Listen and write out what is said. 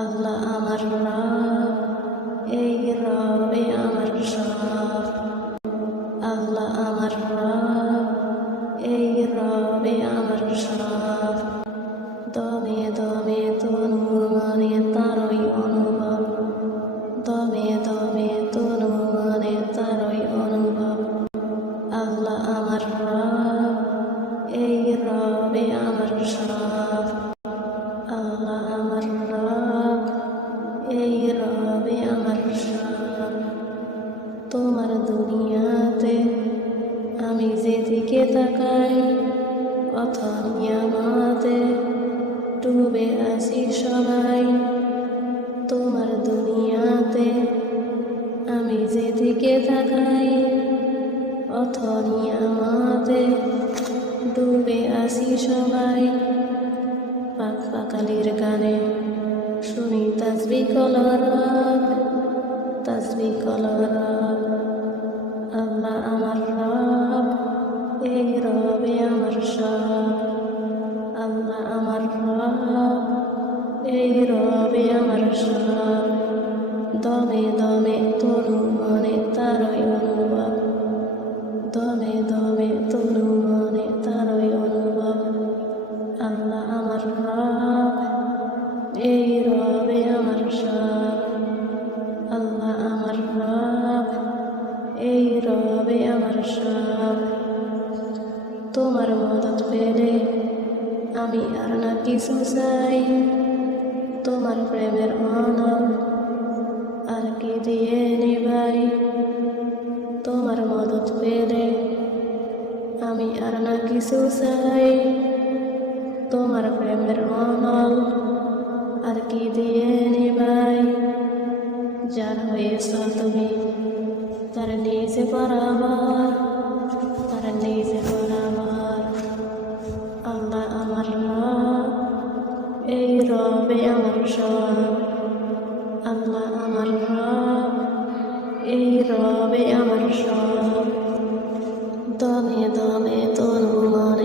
আল্লাহ আমার রব, এই রবে আমার সব। আল্লাহ আমার রব, এই রবে আমার সব। দমে দমে তনু মানে তারই অনুভব, দমে দমে তনু মানে তারই অনুভব। আল্লাহ আমার রব, এই রবে আমার সব। আল্লাহ আমার রব, এই রবে আমার সব। তোমার দুনিয়াতে আমি যেদিকে তাকাই, অথনিয়ামতে ডুবে আছি সবাই। তোমার দুনিয়াতে আমি যেদিকে তাকাই, অথনিয়ামতে ডুবে আছি সবাই। পাক পাকালির গানে শুনি তাসবিহ কলরব, তাসবিহ কলরব। আল্লাহ আমার রব, এই রবে আমার সব। আল্লাহ আমার রব, এই রবে আমার সব। দমে দমে তনু মনে তারই অনুভব, দমে দমে তনু মনে তারই অনুভব। আল্লাহ আমার রব, এই রবে আমার সব। আল্লাহ আমার রব, এই রবে আমার সব। তোমার মদত পেলে আমি আর না কিছু চাই, তোমার প্রেমের অনল আর কি দিয়ে নিবাই। তোমার মদত পেলে আমি আর না কিছু চাই, তোমার প্রেমের অনল আর কি দিয়ে নিবাই। যার হয়েছ তুমি তার নিজে বরাবর, তার নিজে বরাবর। আল্লাহ আমার রব, এই রবে আমার সব। আল্লাহ আমার রব, এই রবে আমার সব। দমে দমে তনু মনে